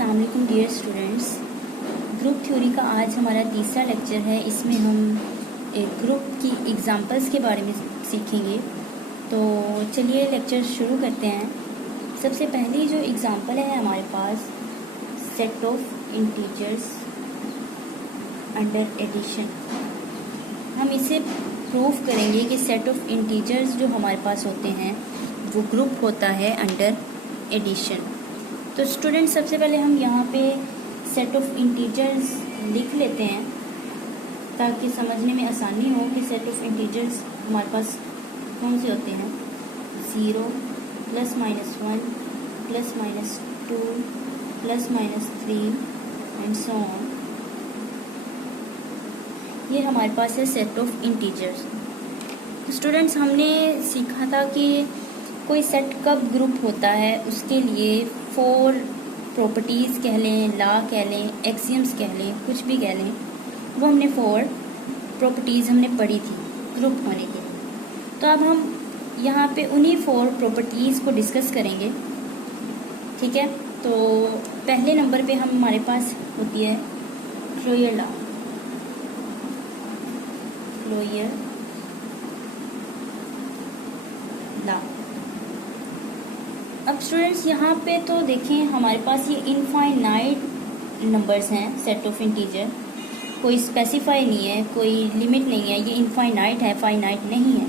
अस्सलाम वालेकुम dear students. Group theory का आज हमारा तीसरा लेक्चर है। इसमें हम एक ग्रुप की एग्जांपल्स के बारे में सीखेंगे। तो चलिए लेक्चर शुरू करते हैं। सबसे पहली जो एग्जांपल है हमारे पास, set of integers under addition. हम इसे प्रूफ करेंगे कि सेट ऑफ इंटीजर्स जो हमारे पास होते हैं वो ग्रुप होता है अंडर एडिशन। तो स्टूडेंट सबसे पहले हम यहाँ पे सेट ऑफ इंटीजर्स लिख लेते हैं ताकि समझने में आसानी हो कि सेट ऑफ इंटीजर्स हमारे पास कौन से होते हैं। 0 +- 1 +- 2 +- 3 एंड सो ऑन। ये हमारे पास है सेट ऑफ इंटीजर्स। स्टूडेंट्स हमने सीखा था कि कोई सेट कब ग्रुप होता है, उसके लिए 4 प्रॉपर्टीज़ कह लें, लॉ कह लें, एक्सियम्स कह लें, कुछ भी कह लें, वो हमने 4 प्रॉपर्टीज़ हमने पढ़ी थी ग्रुप होने के लिए। तो अब हम यहाँ पे उन्हीं 4 प्रॉपर्टीज़ को डिस्कस करेंगे, ठीक है। तो पहले नंबर पे हमारे पास होती है क्लोजर लॉ। Closure law. अब स्टूडेंट्स यहाँ पे तो देखें हमारे पास ये इनफाइनाइट नंबर्स हैं सेट ऑफ इंटीजर। कोई स्पेसिफाई नहीं है, कोई लिमिट नहीं है, ये इनफाइनाइट है, फाइनाइट नहीं है।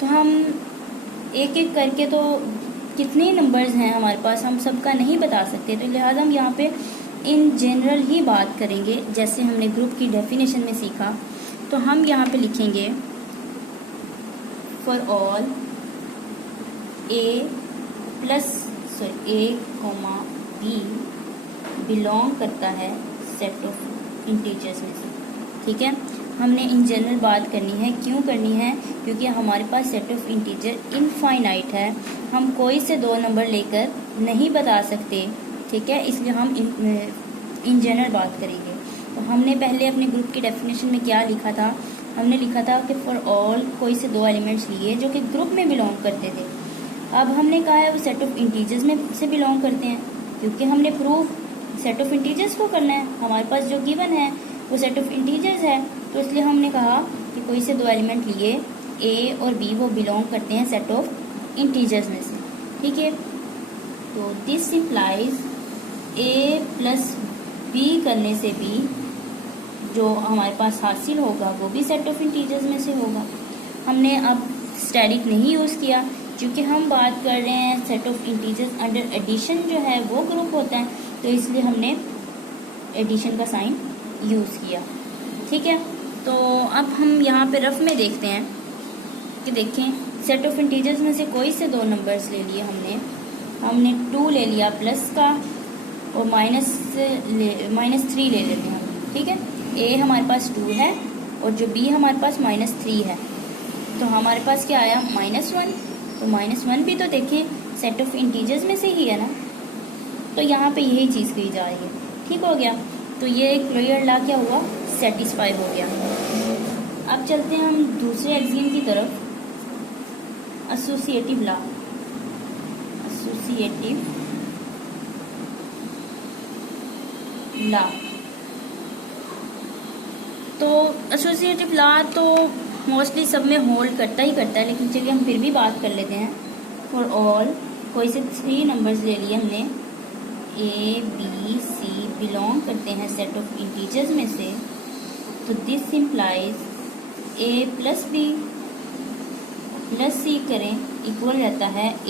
तो हम एक एक करके तो कितने नंबर्स हैं हमारे पास हम सबका नहीं बता सकते। तो लिहाजा हम यहाँ पे इन जनरल ही बात करेंगे। जैसे हमने ग्रुप की डेफिनेशन में सीखा, तो हम यहाँ पे लिखेंगे for all A, B belong करता है सेट ऑफ इंटीजर्स में से, ठीक है। हमने इन जनरल बात करनी है। क्यों करनी है? क्योंकि हमारे पास सेट ऑफ इंटीजर इनफाइनाइट है, हम कोई से 2 नंबर लेकर नहीं बता सकते, ठीक है। इसलिए हम इन जनरल बात करेंगे। तो हमने पहले अपने ग्रुप की डेफिनेशन में क्या लिखा था? हमने लिखा था कि फॉर ऑल कोई से 2 एलिमेंट्स लिए जो कि ग्रुप में बिलोंग करते थे। अब हमने कहा है वो सेट ऑफ इंटीजर्स में से बिलोंग करते हैं, क्योंकि हमने प्रूफ सेट ऑफ इंटीजर्स को करना है। हमारे पास जो गिवन है वो सेट ऑफ इंटीजर्स है, तो इसलिए हमने कहा कि कोई से 2 एलिमेंट लिए A और B वो बिलोंग करते हैं सेट ऑफ इंटीजर्स में से, ठीक है। तो दिस इम्प्लाइज A + B करने से भी जो हमारे पास हासिल होगा वो भी सेट ऑफ इंटीजर्स में से होगा। हमने अब स्टैटिक नहीं यूज़ किया, क्योंकि हम बात कर रहे हैं set of integers under addition जो है वो ग्रुप होता है, तो इसलिए हमने एडिशन का साइन यूज़ किया, ठीक है। तो अब हम यहाँ पे रफ में देखते हैं कि देखें सेट ऑफ इंटीजर्स में से कोई से 2 नंबर्स ले लिए हमने 2 ले लिया प्लस का और -3 ले लेते हैं, ठीक है। A हमारे पास 2 है और जो B हमारे पास -3 है, तो हमारे पास क्या आया -1। तो -1 भी तो देखिए सेट ऑफ इंटीजर्स में से ही है ना, तो यहाँ पे यही चीज़ कही जा रही है, ठीक हो गया। तो ये क्लोजर लॉ क्या हुआ? सेटिस्फाई हो गया। अब चलते हैं हम दूसरे एक्सियम की तरफ, एसोसिएटिव लॉ। Associative law. तो एसोसिएटिव लॉ तो मोस्टली सब में होल्ड करता ही करता है, लेकिन चलिए हम फिर भी बात कर लेते हैं। फॉर ऑल कोई से 3 नंबर्स ले लिए हमने, A, B, C बिलोंग करते हैं सेट ऑफ इंटीजर्स में से, तो this implies A + B + C करें इक्वल रहता है A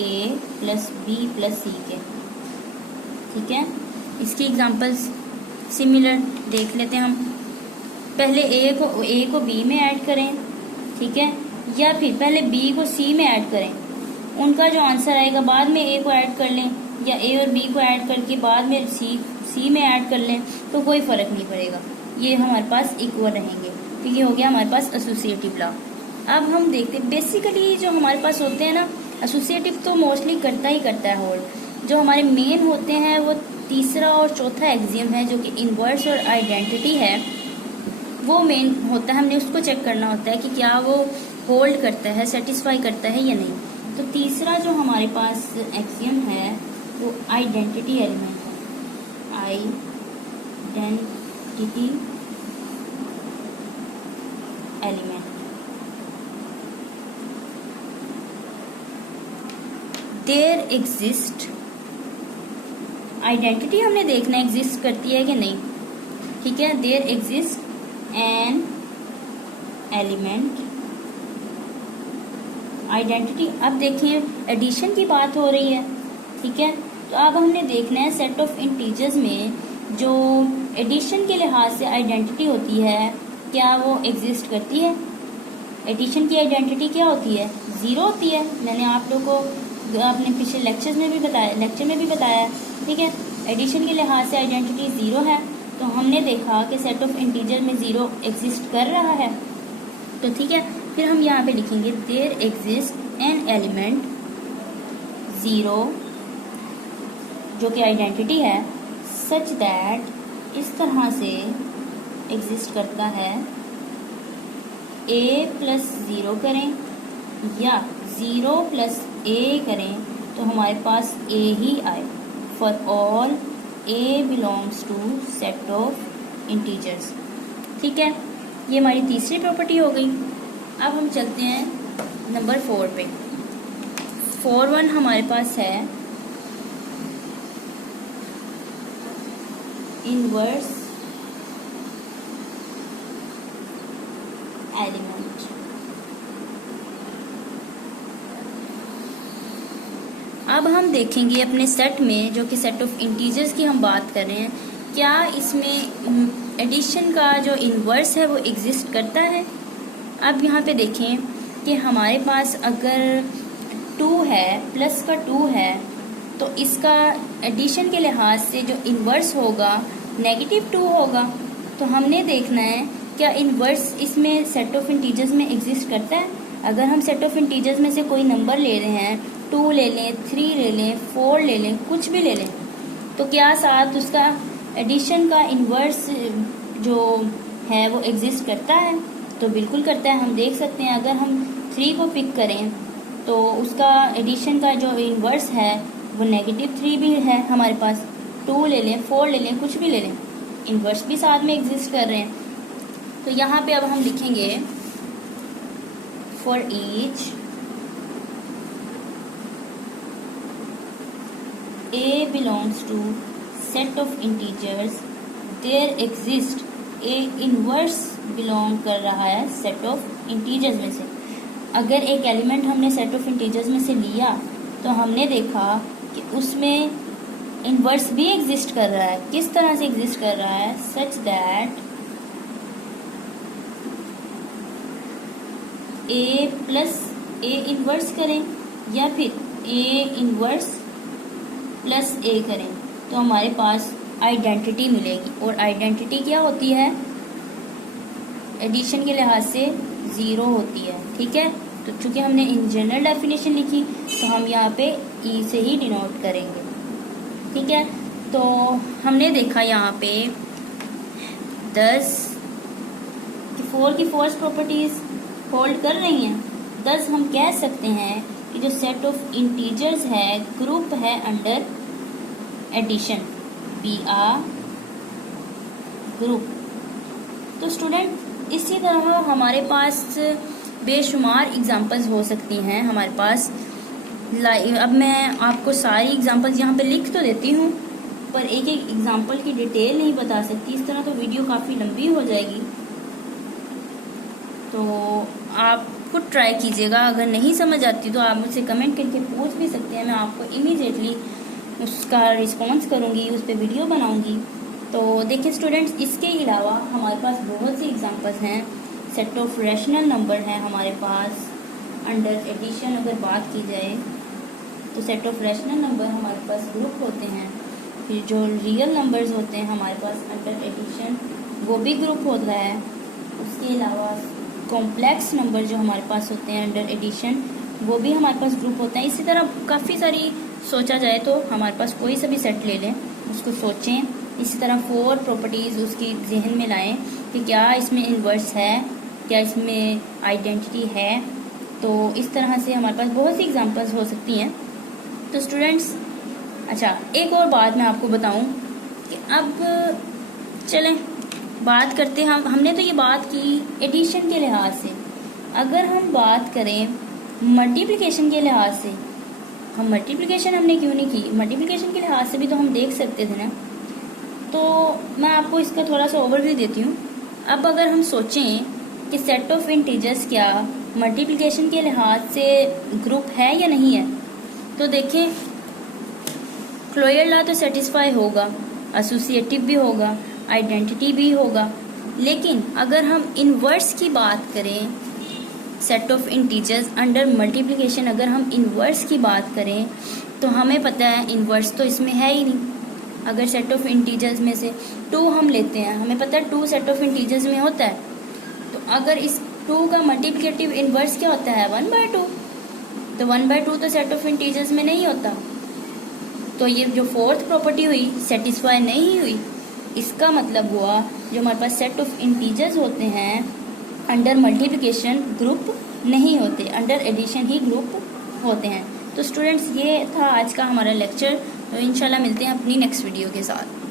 + B + C के, ठीक है। इसकी एग्जांपल्स सिमिलर देख लेते हैं हम। पहले A को B में ऐड करें, ठीक है, या फिर पहले B को C में ऐड करें। उनका जो आंसर आएगा बाद में A को ऐड कर लें, या A और B को ऐड करके बाद में C में ऐड कर लें, तो कोई फ़र्क नहीं पड़ेगा, ये हमारे पास इक्वल रहेंगे, ठीक है। हो गया हमारे पास एसोसिएटिव लॉ। अब हम देखते हैं बेसिकली जो हमारे पास होते हैं ना, एसोसिएटिव तो मोस्टली करता ही करता है होल्ड। जो हमारे मेन होते हैं वो तीसरा और चौथा एक्सियम है, जो कि इनवर्स और आइडेंटिटी है, वो मेन होता है। हमने उसको चेक करना होता है कि क्या वो होल्ड करता है, सेटिस्फाई करता है या नहीं। तो तीसरा जो हमारे पास एक्सियम है वो आइडेंटिटी एलिमेंट है। Identity element. There exist, identity हमने देखना एग्जिस्ट करती है कि नहीं, ठीक है। There exist an element, identity. अब देखें एडिशन की बात हो रही है, ठीक है। तो अब हमने देखना है सेट ऑफ इंटीजर्स में जो एडिशन के लिहाज से आइडेंटिटी होती है, क्या वो एग्जिस्ट करती है। एडिशन की आइडेंटिटी क्या होती है, ज़ीरो होती है। मैंने आप लोगों को अपने पिछले लेक्चर में भी बताया, ठीक है। एडिशन के लिहाज से आइडेंटिटी ज़ीरो है, तो हमने देखा कि सेट ऑफ इंटीजर में ज़ीरो एग्जिस्ट कर रहा है, तो ठीक है। फिर हम यहाँ पे लिखेंगे there exist an element zero, जो कि आइडेंटिटी है, सच दैट, इस तरह से एग्जिस्ट करता है, a प्लस ज़ीरो करें या 0 प्लस a करें तो हमारे पास a ही आए। For all a belongs to set of integers, ठीक है। ये हमारी तीसरी प्रॉपर्टी हो गई। अब हम चलते हैं नंबर 4 पे। 4(1) हमारे पास है इनवर्स एलिमेंट। अब हम देखेंगे अपने सेट में, जो कि सेट ऑफ इंटीजर्स की हम बात कर रहे हैं, क्या इसमें एडिशन का जो इनवर्स है वो एग्जिस्ट करता है। अब यहाँ पे देखें कि हमारे पास अगर 2 है, प्लस का 2 है, तो इसका एडिशन के लिहाज से जो इनवर्स होगा -2 होगा। तो हमने देखना है क्या इनवर्स इसमें सेट ऑफ इंटीजर्स में एग्जिस्ट करता है। अगर हम सेट ऑफ इंटीजर्स में से कोई नंबर ले रहे हैं, 2 ले लें, 3 ले लें, 4 ले लें, कुछ भी ले लें, तो क्या साथ उसका एडिशन का इनवर्स जो है वो एग्जिस्ट करता है। तो बिल्कुल करता है। हम देख सकते हैं अगर हम 3 को पिक करें तो उसका एडिशन का जो इनवर्स है वो -3 भी है हमारे पास। 2 ले लें, 4 ले लें, कुछ भी ले लें, इनवर्स भी साथ में एग्जिस्ट कर रहे हैं। तो यहाँ पे अब हम लिखेंगे for each a belongs to set of integers there exist a inverse belong कर रहा है set of integers में से। अगर एक एलिमेंट हमने set of integers में से लिया तो हमने देखा कि उसमें इनवर्स भी एग्जिस्ट कर रहा है। किस तरह से एग्जिस्ट कर रहा है, such that a plus a inverse करें या फिर a इनवर्स प्लस a करें तो हमारे पास आइडेंटिटी मिलेगी। और आइडेंटिटी क्या होती है, एडिशन के लिहाज से 0 होती है, ठीक है। तो चूंकि हमने इन जनरल डेफिनेशन लिखी तो हम यहाँ पे ई से ही डिनोट करेंगे, ठीक है। तो हमने देखा यहाँ पे 10 की 4 की फोर्स प्रॉपर्टीज होल्ड कर रही हैं। 10 हम कह सकते हैं कि जो सेट ऑफ इंटीजर्स है, ग्रुप है under addition, be are group. तो स्टूडेंट इसी तरह हमारे पास बेशुमार एग्जांपल्स हो सकती हैं हमारे पास। अब मैं आपको सारी एग्जांपल्स यहाँ पे लिख तो देती हूँ, पर एक एक एग्जांपल की डिटेल नहीं बता सकती, इस तरह तो वीडियो काफ़ी लंबी हो जाएगी। तो आप खुद ट्राई कीजिएगा, अगर नहीं समझ आती तो आप मुझसे कमेंट करके पूछ भी सकते हैं, मैं आपको इमीडिएटली उसका रिस्पॉन्स करूँगी, उस पर वीडियो बनाऊँगी। तो देखिए स्टूडेंट्स, इसके अलावा हमारे पास बहुत सी एग्जांपल्स हैं। सेट ऑफ रैशनल नंबर हैं हमारे पास अंडर एडिशन। अगर बात की जाए तो सेट ऑफ रैशनल नंबर हमारे पास ग्रुप होते हैं। फिर जो रियल नंबर्स होते हैं हमारे पास अंडर एडिशन, वो भी ग्रुप होता है। उसके अलावा कॉम्प्लेक्स नंबर जो हमारे पास होते हैं अंडर एडिशन, वो भी हमारे पास ग्रुप होता है। इसी तरह काफ़ी सारी सोचा जाए तो हमारे पास कोई सा भी सेट ले लें, उसको सोचें, इसी तरह 4 प्रॉपर्टीज़ उसकी जहन में लाएं कि क्या इसमें इन्वर्स है, क्या इसमें आइडेंटिटी है। तो इस तरह से हमारे पास बहुत सी एग्जांपल्स हो सकती हैं। तो स्टूडेंट्स, अच्छा एक और बात मैं आपको बताऊं अब चलें बात करते हैं। हमने तो ये बात की एडिशन के लिहाज से। अगर हम बात करें मल्टीप्लिकेशन के लिहाज से, हम मल्टीप्लिकेशन हमने क्यों नहीं की, मल्टीप्लिकेशन के लिहाज से भी तो हम देख सकते थे ना। तो मैं आपको इसका थोड़ा सा ओवरव्यू देती हूँ। अब अगर हम सोचें कि सेट ऑफ इंटीजर्स क्या मल्टीप्लिकेशन के लिहाज से ग्रुप है या नहीं है, तो देखें क्लोजर लॉ तो सेटिस्फाई होगा, एसोसिएटिव भी होगा, आइडेंटिटी भी होगा। लेकिन अगर हम इनवर्स की बात करें, set of integers under multiplication अगर हम इनवर्स की बात करें, तो हमें पता है इनवर्स तो इसमें है ही नहीं। अगर सेट ऑफ इंटीजर्स में से 2 हम लेते हैं, हमें पता है 2 सेट ऑफ इंटीजर्स में होता है, तो अगर इस 2 का मल्टीप्लिकेटिव इनवर्स क्या होता है 1/2, तो 1/2 तो सेट ऑफ इंटीजर्स में नहीं होता। तो ये जो फोर्थ प्रॉपर्टी हुई सेटिस्फाई नहीं हुई। इसका मतलब हुआ जो हमारे पास सेट ऑफ इंटीजर्स होते हैं अंडर मल्टीप्लिकेशन ग्रुप नहीं होते, अंडर एडिशन ही ग्रुप होते हैं। तो स्टूडेंट्स ये था आज का हमारा लेक्चर। तो इंशाल्लाह मिलते हैं अपनी नेक्स्ट वीडियो के साथ।